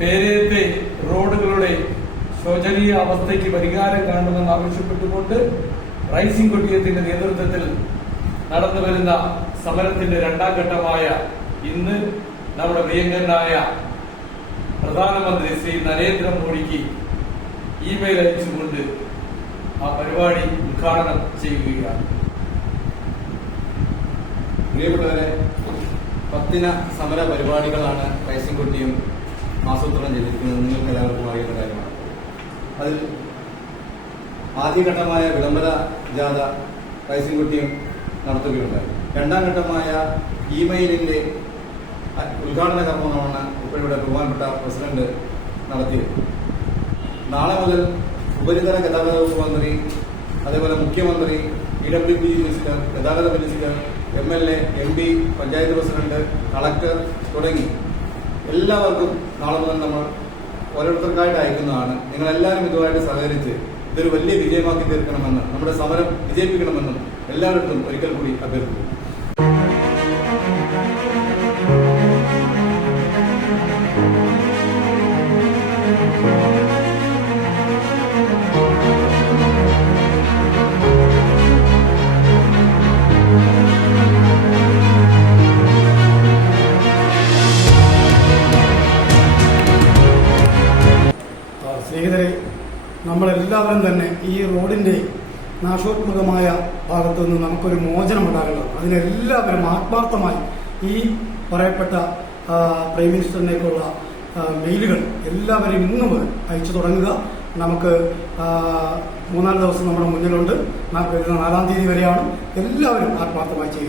പേരേത്തെ റോഡുകളുടെ ശോചനീയ അവസ്ഥയ്ക്ക് പരിഹാരം കാണണമെന്ന് ആവശ്യപ്പെട്ടുകൊണ്ട് റൈസിംഗ് കൊട്ടിയത്തിന്റെ നേതൃത്വത്തിൽ നടന്നുവരുന്ന സമരത്തിന്റെ രണ്ടാം ഘട്ടമായ ഇന്ന് നമ്മുടെ പ്രിയങ്കരനായ പ്രധാനമന്ത്രി ശ്രീ നരേന്ദ്രമോദിക്ക് ഇമെയിൽ അയച്ചുകൊണ്ട് ആ പരിപാടി ഉദ്ഘാടനം ചെയ്യുകയാണ്. പ്രിയപ്പെട്ടവരെ, 10 സമര പരിപാടികളാണ് റൈസിംഗ് കൊട്ടിയം ആസൂത്രണം ചെയ്തിരിക്കുന്നത്. നിങ്ങൾക്ക് എല്ലാവർക്കും അറിയുന്ന കാര്യമാണ്. അതിൽ ആദ്യഘട്ടമായ വിളംബര ജാഥ റൈസിംഗ് കൊട്ടിയം നടത്തുകയുണ്ടായി. രണ്ടാം ഘട്ടമായ ഇമെയിലിന്റെ ഉദ്ഘാടന കർമ്മമാണ് ഇപ്പോഴിവിടെ ബഹുമാനപ്പെട്ട പ്രസിഡന്റ് നടത്തിയത്. നാളെ മുതൽ ഉപരിതല ഗതാഗത വകുപ്പ് മന്ത്രി, അതേപോലെ മുഖ്യമന്ത്രി, PWD മിനിസ്റ്റർ, ഗതാഗത minister, MLA, MP, panchayat president, collector തുടങ്ങി എല്ലാവർക്കും നാളെ മുതൽ നമ്മൾ ഓരോരുത്തർക്കായിട്ട് അയക്കുന്നതാണ്. നിങ്ങളെല്ലാവരും ഇതുമായിട്ട് സഹകരിച്ച് ഇതൊരു വലിയ വിജയമാക്കി തീർക്കണമെന്ന്, നമ്മുടെ സമരം വിജയിപ്പിക്കണമെന്നും എല്ലാവരും ഒരിക്കൽ കൂടി അഭ്യർത്ഥിക്കുന്നു. സ്നേഹിതരെ, നമ്മളെല്ലാവരും തന്നെ ഈ റോഡിന്റെ നാശോത്മകമായ ഭാഗത്തു നിന്ന് നമുക്കൊരു മോചനം ഉണ്ടാകേണ്ടത്. അതിനെല്ലാവരും ആത്മാർത്ഥമായി ഈ പറയപ്പെട്ട പ്രൈം മിനിസ്റ്ററിനേക്കുള്ള മെയിലുകൾ എല്ലാവരും ഇന്നു മുതൽ അയച്ചു തുടങ്ങുക. നമുക്ക് 3-4 ദിവസം നമ്മുടെ മുന്നിലുണ്ട്. 4-ാം തീയതി വരെയാണ്. എല്ലാവരും ആത്മാർത്ഥമായി ചെയ്യുക.